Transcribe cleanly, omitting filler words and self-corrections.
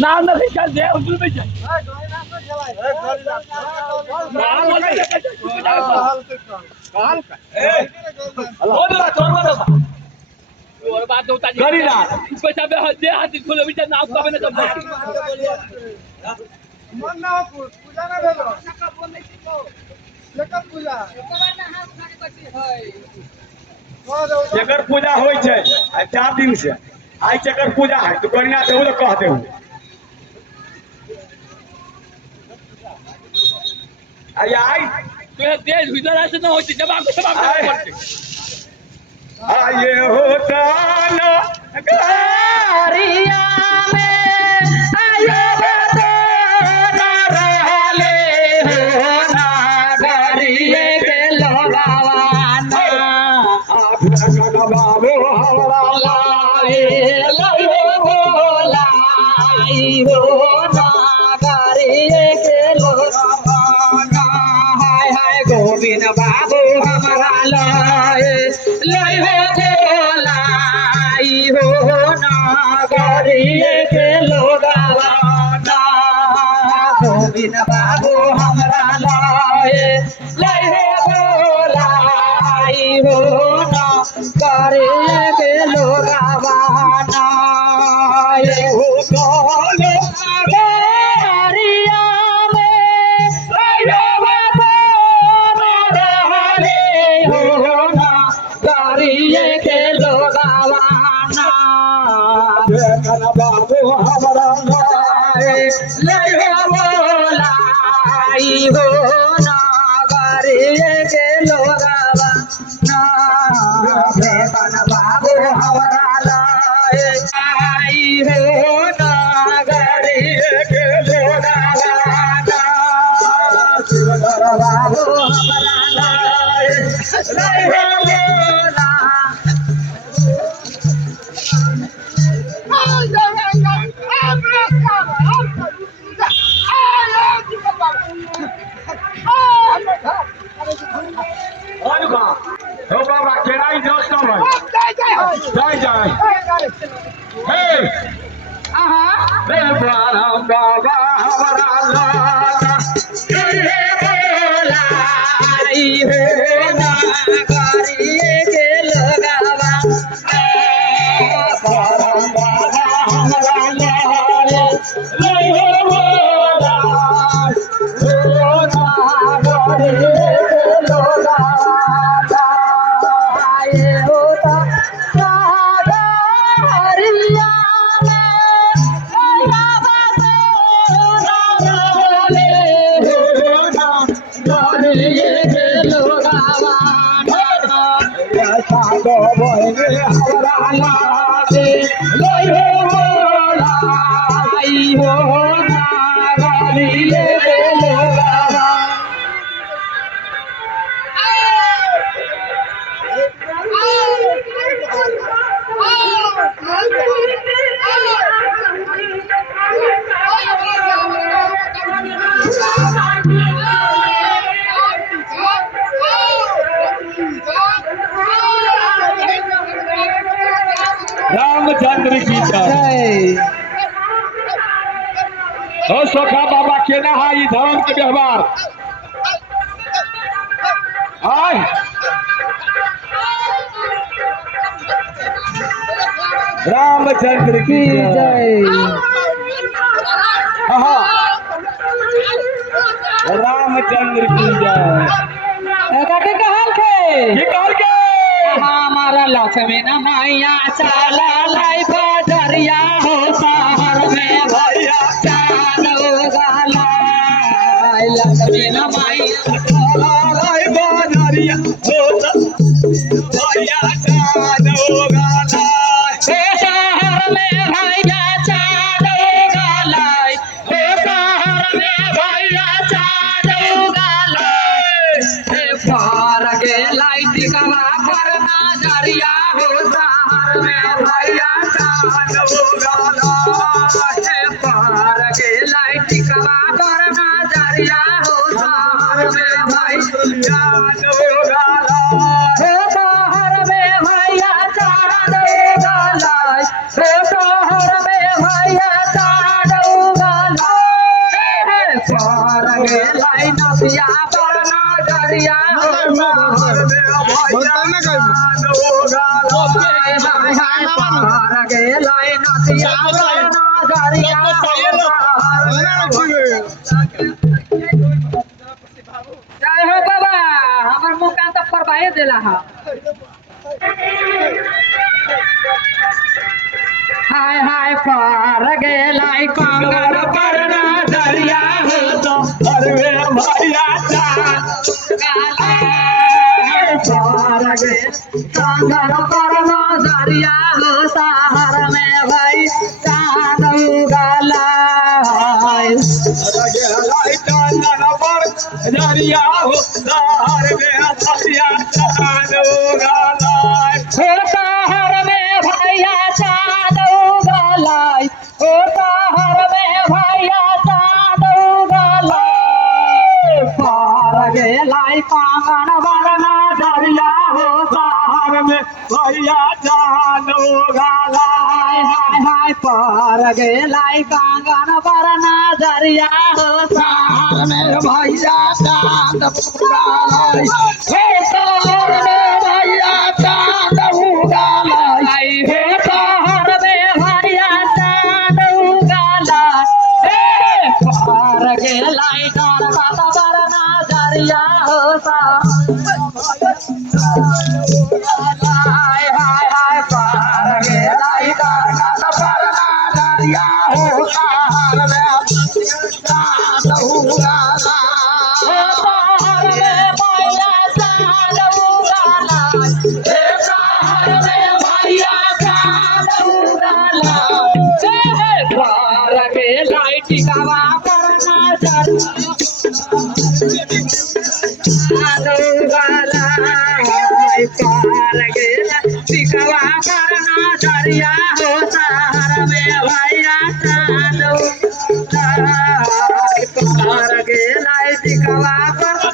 नाम नहीं चल दे उधर में चल और बात होता है गरीला पैसा पे दे हाथ खोले भी नाम का बने सब मन ना पूजा ना भेलो का बोल नहीं सीखो लेकर पूजा चकर पूजा होय छै आ 4 दिन से आई चकर पूजा है तो कन्या देहु तो कह देहु आई तो देश भीतर से ना होय छै जवाब के जवाब पड़ते आये होता ना गारिया में आये होता ना रहले हो ना गारिये के लोगावाना आपन बाबू हमरा लाई हो ना गारिये के लोगावाना हाय हाय गोविंद बाबू हमरा लाई हो नागरिये के लोगावाना गोविंद बाबू हमरा लाए बोलाई हो नागरिये के लोगावाना हो कौन गारिया में हो नागरिये के लोगावाना बाबू हमरा लाई हो नागरिये के लोगावाना बाबू हमरा लाई हो नागरिये के लोगावाना बाबू हमरा लाई हो बाबा केराई दोस्त भाई जय हे रे बाराम बाबा हमारा लाला लाई हो नागरिये के लोगावा बाराम बाबा हमारा लाला लाई हो नागरिये रामचंद्र की जय हो सोखा बाबा के नहाई धर्म के व्यवहार आय रामचंद्र की जय रामचंद्र की जय हमारा लक्ष्मी न मैया चला लाई बजरिया हो शहर में भैया चालो गाला लक्ष्मी न मैया चला लाई बजरिया हो भैया चालो गाला शहर में भैया चालो गाला शहर में भैया चालो गाला पार के लाइट कमा नजरिया हो शहर में भैया चालो गाला पार के लाइट कमा पर नजरिया हो शहर में भैया चालो गाला शहर में भैया चाँद उगलाय हे शहर में भैया चाँद उगलाय पार गेलाय नदिया बरना दरिया शहर में भैया चाँद उगलाय पार गेलाय नदिया बरना दरिया जय हो बाबा हमर मुकाम तो परवाए देला हा हाय हाय पार गेलाय कांगड़ परना दरिया हो तो अरे भैया चाँद पार गे कांगड़ परना दरिया हो शहर में भाई चाँद उगलाय गेलाय चांदन पर दरिया हो शहर में भैया चाँद उगलाय हे शहर में भैया चाँद उगलाय हे शहर में भैया चाँद उगलाय पार गेलाय कांगड़ बरना दरिया हो शहर में भैया चाँद उगलाय हाय हाय पार गेलाय कांगड़ बरना दरिया हो शहर में भैया चाँद उगलाय हे शहर में भैया चाँद उगलाय हे शहर में भैया चाँद उगलाय हे पार गेलाय कांगड़ बरना दरिया हो हाय हाय हाय पार गेलाय कांगड़ बरना दरिया हो शहर में चाँद उगलाय हे शहर में भैया चाँद उगलाय हे शहर में भैया चाँद उगलाय हे पार गेलाय टिकावा बरना दरिया चाँद उगलाय पार गेलाय टिकावा बरना दरिया हो शहर में भैया चाँद उगलाय पार गेलाय टिकावा बरना